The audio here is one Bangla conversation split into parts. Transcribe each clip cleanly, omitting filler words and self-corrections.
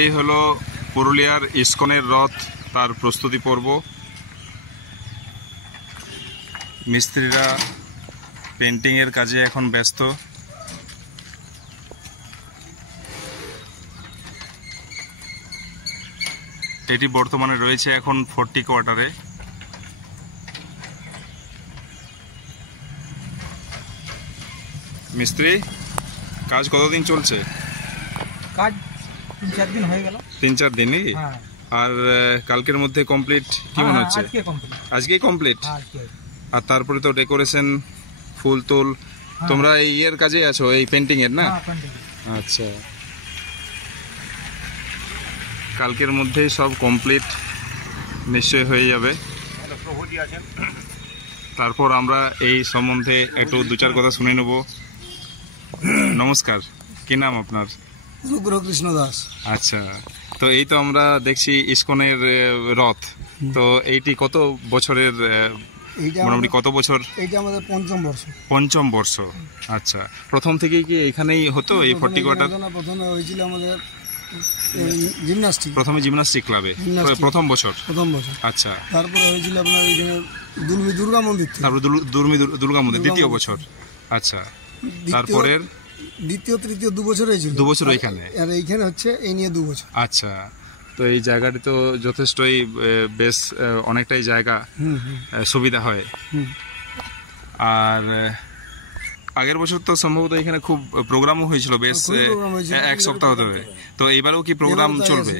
এই হলো পুরুলিয়ার ইস্কনের রথ, তার প্রস্তুতি পর্ব। মিস্ত্রিরা পেন্টিংয়ের কাজে এখন ব্যস্ত। এটি বর্তমানে রয়েছে এখন 40 কোয়ার্টারে। মিস্ত্রি কাজ কতদিন চলছে? কাজ 3-4 দিন হয়ে গেল। 3-4 দিন নাকি? হ্যাঁ। আর কালকের মধ্যে কমপ্লিট কি মনে হচ্ছে? আজকেই কমপ্লিট। আর তারপরে তো ডেকোরেশন, ফুল তুল, তোমরা এই ইয়ের কাজে আছো, এই পেন্টিং এর না? আচ্ছা, কালকের মধ্যেই সব কমপ্লিট নিশ্চয় হয়ে যাবে। তারপর আমরা এই সম্বন্ধে একটু 2-4 কথা শুনে নেব। নমস্কার, কি নাম আপনার? অনুগ্রহ কৃষ্ণ দাস। আচ্ছা, তো এই তো আমরা দেখছি ইস্কনের রথ, তো এইটি কত বছরের, মোটামুটি কত বছর? এইটা আমাদের পঞ্চম বর্ষ। আচ্ছা, প্রথম থেকেই কি এখানেই হতো এই 40 কোয়ার্টার? প্রথমে হয়েছিল আমাদের জিমনাস্টিক, প্রথমে জিমনাস্টিক ক্লাবে প্রথম বছর। আচ্ছা, তারপরে হয়েছিল আপনার এখানে দুলমি দুর্গা মন্দির, তারপর দুলমি দুর্গা মন্দির দ্বিতীয় বছর। আচ্ছা, তারপরের দ্বিতীয় তৃতীয় 2 বছর হয়েছিল। 2 বছর ওইখানে, আর এইখানে হচ্ছে এই নিয়ে 2 বছর। আচ্ছা, তো এই জায়গাটি তো যথেষ্টই বেশ অনেকটাই জায়গা, সুবিধা হয়। আর আগের বছর তো সম্ভবত এখানে খুব প্রোগ্রামও হয়েছিল, বেশ 1 সপ্তাহ ধরে। তো এইবারেও কি প্রোগ্রাম চলবে?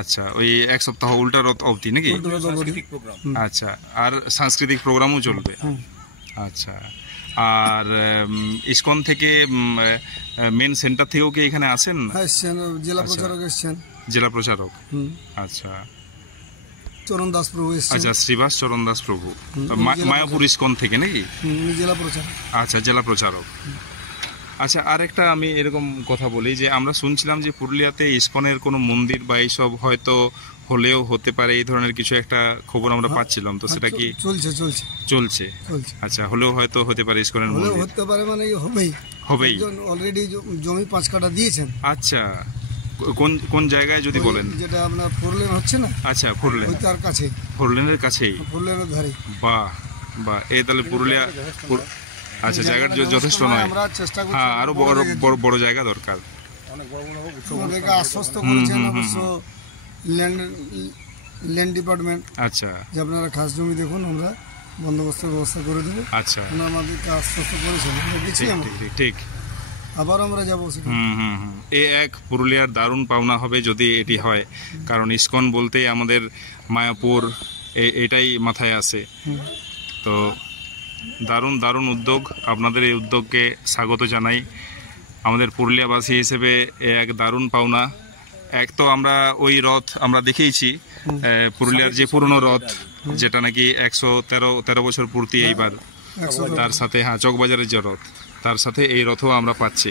আচ্ছা, ওই 1 সপ্তাহ উল্টা রথ অবধি নাকি? আচ্ছা, আর সাংস্কৃতিক প্রোগ্রামও চলবে। আচ্ছা, আর ইসকন থেকে মেন সেন্টার থেকেও কি এখানে আসেন? জেলা প্রচারক। আচ্ছা, চরণ দাস প্রভু। আচ্ছা, শ্রীবাস চরণ দাস প্রভু মায়াপুর ইসকন থেকে নাকি? জেলা প্রচারক। আচ্ছা, জেলা প্রচারক। আচ্ছা, আর একটা আমি এরকম কথা বলি যে আমরা শুনছিলাম যে পুরুলিয়াতে ইসকনের কোনো মন্দির বা এইসব হয়তো হলেও হতে পারে, এই ধরনের কিছু একটা খবর আমরা পাচ্ছিলাম, তো সেটা কি চলছে? আচ্ছা, হলেও হয়তো হতে পারে ইসকনের মন্দির। হতে পারে মানে হবেই। অলরেডি জমি 5 কাঠা দিয়েছেন। আচ্ছা, কোন জায়গায় যদি বলেন? যেটা আপনার 4 লেন হচ্ছে না? আচ্ছা, 4 লেন, তার কাছে, 4 লেনের কাছেই, 4 লেনের ধারে। বাহ বাহ, এই তাহলে পুরুলিয়া। আচ্ছা, জায়গাটা যথেষ্ট নয়, হ্যাঁ, আরো বড় জায়গা দরকার। অনেকে আশ্বস্ত করেছেন অবশ্য ল্যান্ড ডিপার্টমেন্ট। আচ্ছা, যে আপনারা খাস জমি দেখুন, আমরা বন্দোবস্তের ব্যবস্থা করে দেবো। আচ্ছা, আমাদেরকে আশ্বস্ত করেছেন। ঠিক, আবার আমরা যাবো। এক পুরুলিয়ার দারুণ পাওনা হবে যদি এটি হয়, কারণ ইসকন বলতেই আমাদের মায়াপুর, এটাই মাথায় আসে। তো দারুণ উদ্যোগ, আপনাদের এই উদ্যোগকে স্বাগত জানাই। আমাদের পুরুলিয়াবাসী হিসেবে এক দারুণ পাওনা। এক তো আমরা ওই রথ আমরা দেখেইছি, পুরুলিয়ার যে পুরনো রথ, যেটা নাকি 113 বছর পূর্তি এইবার, তার সাথে চকবাজারের যে রথ, তার সাথে এই রথও আমরা পাচ্ছি।